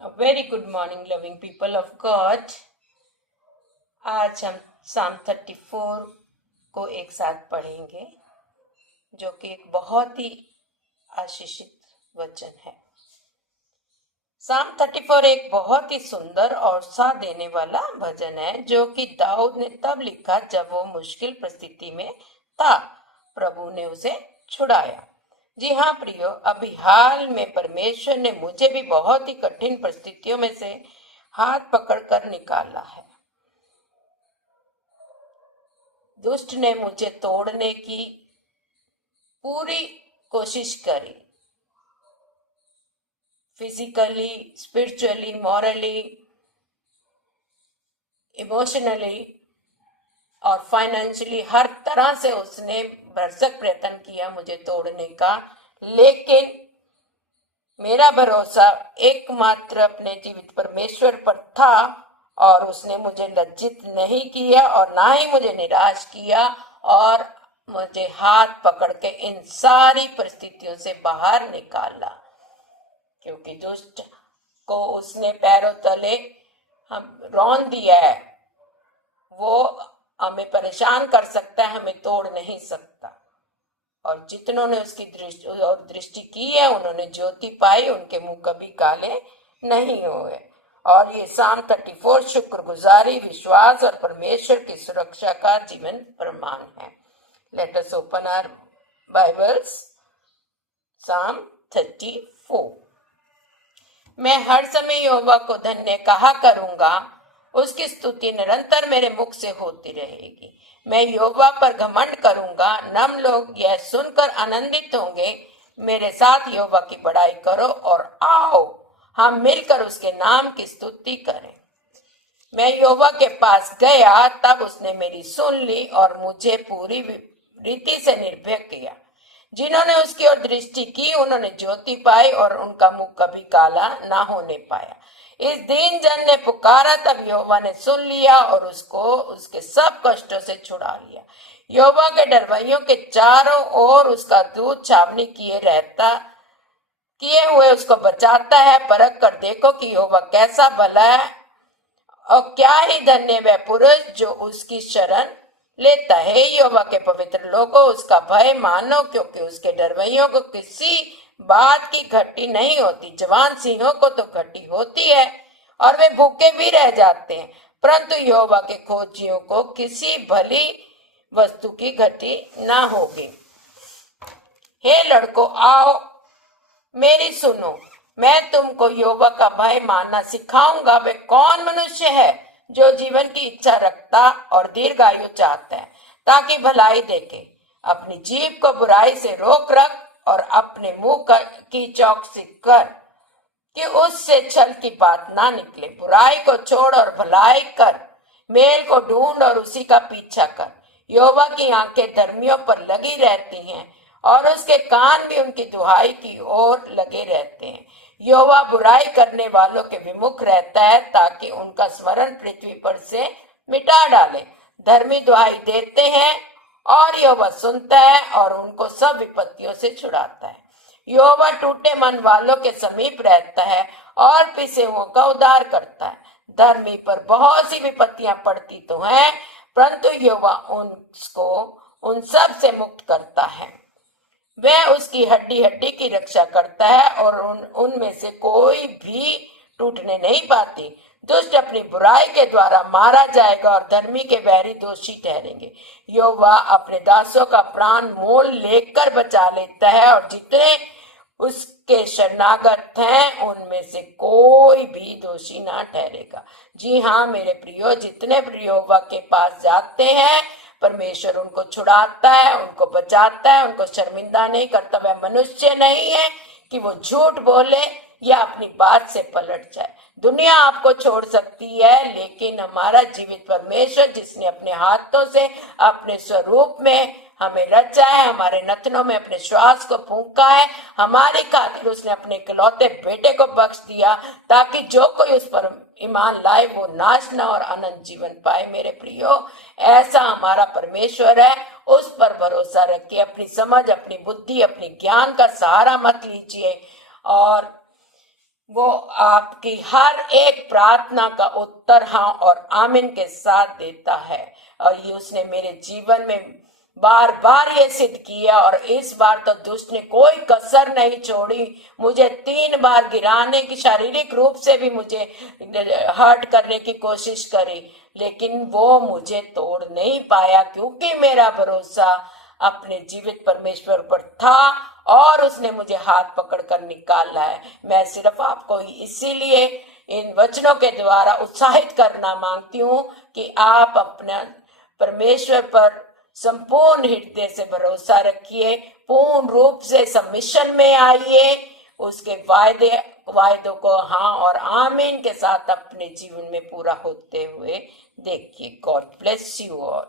A very good morning, loving people of God. आज हम Psalm 34 को एक साथ पढ़ेंगे, जो कि एक बहुत ही आशीषित वचन है। Psalm 34 एक बहुत ही सुंदर और उत्साह देने वाला भजन है, जो कि दाऊद ने तब लिखा जब वो मुश्किल परिस्थिति में था। प्रभु ने उसे छुड़ाया। जी हाँ प्रियो, अभी हाल में परमेश्वर ने मुझे भी बहुत ही कठिन परिस्थितियों में से हाथ पकड़कर निकाला है। दुष्ट ने मुझे तोड़ने की पूरी कोशिश करी, फिजिकली, स्पिरिचुअली, मॉरली, इमोशनली और फाइनेंशियली, हर तरह से उसने भरसक प्रयत्न किया मुझे तोड़ने का, लेकिन मेरा भरोसा एकमात्र अपने जीवित परमेश्वर पर था और उसने मुझे लज्जित नहीं किया और ना ही मुझे निराश किया और मुझे हाथ पकड़ के इन सारी परिस्थितियों से बाहर निकाला। क्योंकि दुष्ट को उसने पैरों तले हम रौंद दिया है, वो हमें परेशान कर सकता है, हमें तोड़ नहीं सकता। और जितनों ने उसकी दृष्टि की है उन्होंने ज्योति पाई, उनके मुंह कभी काले नहीं हुए। और ये Psalm 34 शुक्रगुजारी, विश्वास और परमेश्वर की सुरक्षा का जीवन प्रमाण है। Let us open our Bibles. Psalm 34। मैं हर समय यहोवा को धन्य कहा करूंगा, उसकी स्तुति निरंतर मेरे मुख से होती रहेगी। मैं यहोवा पर घमंड करूंगा, नम्र लोग यह सुनकर आनंदित होंगे। मेरे साथ यहोवा की बड़ाई करो और आओ हम मिलकर उसके नाम की स्तुति करें। मैं यहोवा के पास गया, तब उसने मेरी सुन ली और मुझे पूरी रीति से निर्भय किया। जिन्होंने उसकी ओर दृष्टि की उन्होंने ज्योति पाई और उनका मुख कभी काला ना होने पाया। इस दीन जन ने पुकारा, तब यहोवा ने सुन लिया और उसको उसके सब कष्टों से छुड़ा लिया। यहोवा के डरवैयों के चारों ओर उसका दूत छावनी किए हुए उसको बचाता है। परख कर देखो कि यहोवा कैसा भला है और क्या ही धन्य वह पुरुष जो उसकी शरण लेता है। यहोवा के पवित्र लोगों, उसका भय मानो, क्योंकि उसके डरवैयों को किसी बात की घटी नहीं होती। जवान सिंहों को तो घटी होती है और वे भूखे भी रह जाते हैं, परंतु यहोवा के खोजियों को किसी भली वस्तु की घटी ना होगी। हे लड़कों, आओ मेरी सुनो, मैं तुमको यहोवा का भय मानना सिखाऊंगा। वे कौन मनुष्य है जो जीवन की इच्छा रखता और दीर्घायु चाहता है, ताकि भलाई देखे। अपनी जीभ को बुराई से रोक रख और अपने मुंह की चौकसी कर कि उससे छल की बात ना निकले। बुराई को छोड़ और भलाई कर, मेल को ढूंढ और उसी का पीछा कर। यहोवा की आंखें धर्मियों पर लगी रहती हैं और उसके कान भी उनकी दुहाई की ओर लगे रहते हैं। यहोवा बुराई करने वालों के विमुख रहता है, ताकि उनका स्मरण पृथ्वी पर से मिटा डाले। धर्मी दुहाई देते हैं और यहोवा सुनता है और उनको सब विपत्तियों से छुड़ाता है। यहोवा टूटे मन वालों के समीप रहता है और पिसे हुओं का उद्धार करता है। धर्मी पर बहुत सी विपत्तियां पड़ती तो हैं, परंतु यहोवा उसको उन सब से मुक्त करता है। वह उसकी हड्डी हड्डी की रक्षा करता है और उनमें से कोई भी टूटने नहीं पाती। दुष्ट अपनी बुराई के द्वारा मारा जाएगा और धर्मी के बैरी दोषी ठहरेंगे। यहोवा अपने दासों का प्राण मोल लेकर बचा लेता है और जितने उसके शरणागत हैं उनमें से कोई भी दोषी ना ठहरेगा। जी हाँ मेरे प्रियो, जितने यहोवा के पास जाते हैं परमेश्वर उनको छुड़ाता है, उनको बचाता है, उनको शर्मिंदा नहीं करता। वह मनुष्य नहीं है कि वो झूठ बोले या अपनी बात से पलट जाए। दुनिया आपको छोड़ सकती है, लेकिन हमारा जीवित परमेश्वर, जिसने अपने हाथों से अपने स्वरूप में हमें रचा है, हमारे नथनों में अपने श्वास को फूंका है, हमारी खातिर उसने अपने इकलौते बेटे को बख्श दिया, ताकि जो कोई उस पर ईमान लाए वो नाश न और अनंत जीवन पाए। मेरे प्रियो, ऐसा हमारा परमेश्वर है, उस पर भरोसा रखिए। अपनी समझ, अपनी बुद्धि, अपनी ज्ञान का सहारा मत लीजिए और वो आपकी हर एक प्रार्थना का उत्तर हाँ और आमीन के साथ देता है। और ये उसने मेरे जीवन में बार बार ये सिद्ध किया, और इस बार तो दुष्ट ने कोई कसर नहीं छोड़ी। मुझे 3 बार गिराने की, शारीरिक रूप से भी मुझे हर्ट करने की कोशिश करी, लेकिन वो मुझे तोड़ नहीं पाया, क्योंकि मेरा भरोसा अपने जीवित परमेश्वर पर था और उसने मुझे हाथ पकड़कर निकाला है। मैं सिर्फ आपको इसीलिए इन वचनों के द्वारा उत्साहित करना मांगती हूँ कि आप अपना परमेश्वर पर संपूर्ण हृदय से भरोसा रखिए, पूर्ण रूप से सबमिशन में आइए, उसके वायदों को हाँ और आमीन के साथ अपने जीवन में पूरा होते हुए देखिए। God bless you all.